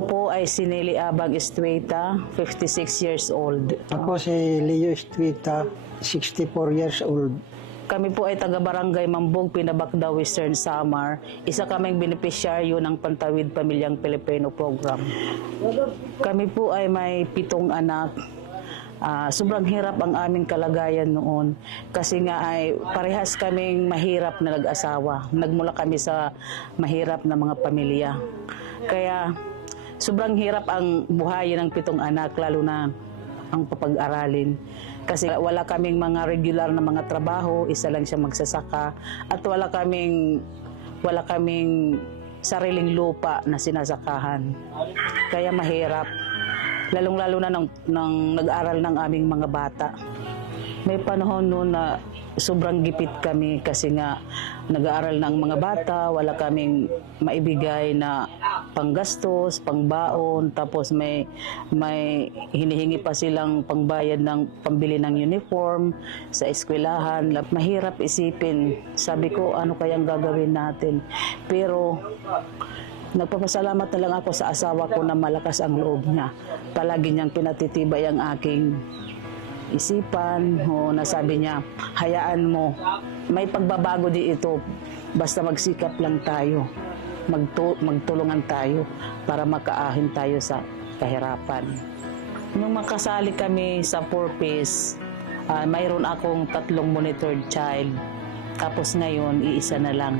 Ako po ay si Nelly Abang Estueta, 56 years old. Ako si Leo Estueta, 64 years old. Kami po ay taga-barangay Mambog, Pinabacda, Western Samar. Isa kaming benepisyaryo ng Pantawid Pamilyang Pilipino Program. Kami po ay may 7 anak. Sobrang hirap ang aming kalagayan noon kasi nga ay parehas kaming mahirap na nag-asawa. Nagmula kami sa mahirap na mga pamilya. Kaya sobrang hirap ang buhayin ng 7 anak, lalo na ang papag-aralin. Kasi wala kaming mga regular na mga trabaho, isa lang siya magsasaka, at wala kaming sariling lupa na sinasakahan. Kaya mahirap. Lalong-lalo na nang nag-aral ng aming mga bata. May panahon noon na sobrang gipit kami kasi nga nag-aaral ng mga bata, wala kaming maibigay na panggastos, pangbaon, tapos may hinihingi pa silang pangbayad ng pambili ng uniform sa eskwelahan. Mahirap isipin. Sabi ko, ano kayang gagawin natin? Pero nagpapasalamat na lang ako sa asawa ko na malakas ang loob niya. Palagi niyang pinatitibay ang aking isipan. Nasabi niya, hayaan mo, may pagbabago di ito. Basta magsikap lang tayo. Magtulungan tayo para makaahin tayo sa kahirapan. Nung makasali kami sa purpose, mayroon akong 3 monitored child. Tapos ngayon, iisa na lang.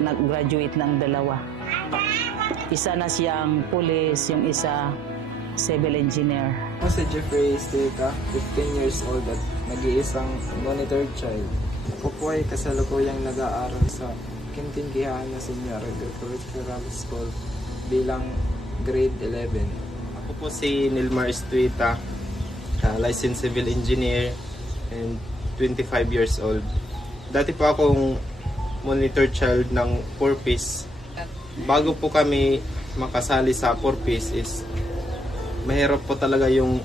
Nag-graduate ng 2. Isa na siyang police, yung isa civil engineer. Ako si Jeffrey Estueta, 15 years old at nag-iisang monitored child. Ako po ay kasalukuyang nag-aaral sa Kintingihan na Senior Agricultural School bilang grade 11. Ako po si Nilmar Estueta, licensed civil engineer and 25 years old. Dati po akong monitor child ng purpose. Bago po kami makasali sa purpose is mahirap po talaga yung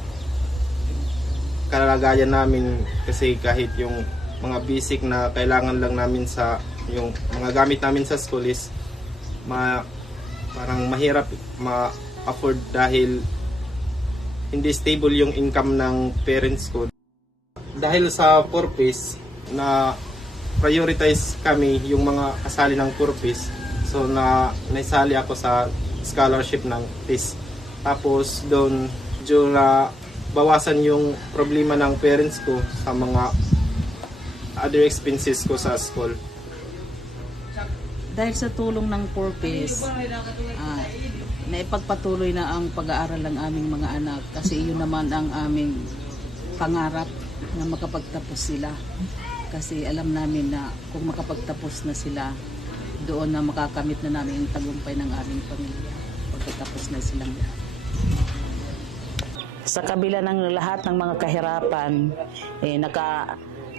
kalagayan namin kasi kahit yung mga basic na kailangan lang namin sa yung mga gamit namin sa school is parang mahirap ma-afford dahil hindi stable yung income ng parents ko. Dahil sa purpose na prioritize kami yung mga kasali ng purpose. So naisali ako sa scholarship ng TIS. Tapos doon na bawasan yung problema ng parents ko sa mga other expenses ko sa school. Dahil sa tulong ng purpose, naipagpatuloy na ang pag-aaral ng aming mga anak kasi iyon naman ang aming pangarap na makapagtapos sila. Kasi alam namin na kung makapagtapos na sila, doon na makakamit na namin ang tagumpay ng aming pamilya pagkatapos na silang lahat. Sa kabila ng lahat ng mga kahirapan,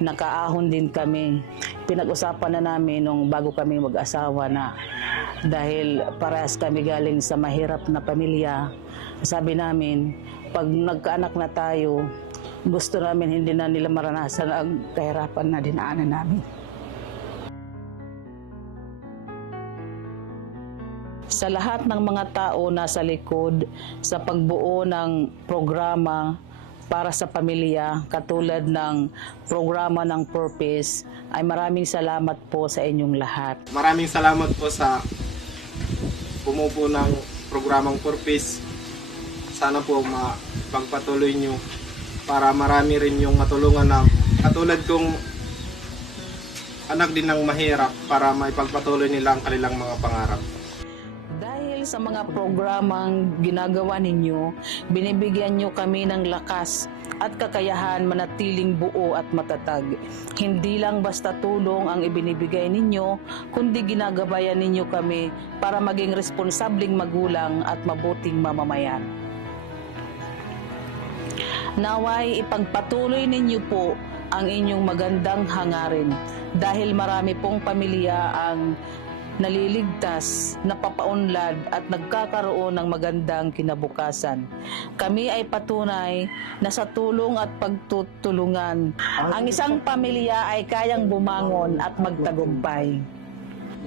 nakaahon din kami. Pinag-usapan na namin nung bago kami mag-asawa na dahil parehas kami galing sa mahirap na pamilya, sabi namin, pag nagkaanak na tayo, gusto namin hindi na nila maranasan ang kahirapan na dinaanan namin. Sa lahat ng mga tao na sa likod sa pagbuo ng programa para sa pamilya katulad ng programa ng purpose, ay maraming salamat po sa inyong lahat. Maraming salamat po sa bumubuo ng programang purpose. Sana po mapagpatuloy nyo para marami rin yung matulungan na katulad kong anak din ng mahirap para maipagpatuloy nila ang kanilang mga pangarap. Dahil sa mga programang ginagawa ninyo, binibigyan nyo kami ng lakas at kakayahan manatiling buo at matatag. Hindi lang basta tulong ang ibinibigay ninyo, kundi ginagabayan ninyo kami para maging responsabling magulang at mabuting mamamayan. Naway ipagpatuloy ninyo po ang inyong magandang hangarin dahil marami pong pamilya ang naliligtas, napapaunlad at nagkakaroon ng magandang kinabukasan. Kami ay patunay na sa tulong at pagtutulungan, ang isang pamilya ay kayang bumangon at magtagumpay.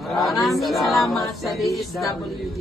Maraming salamat sa DSWD.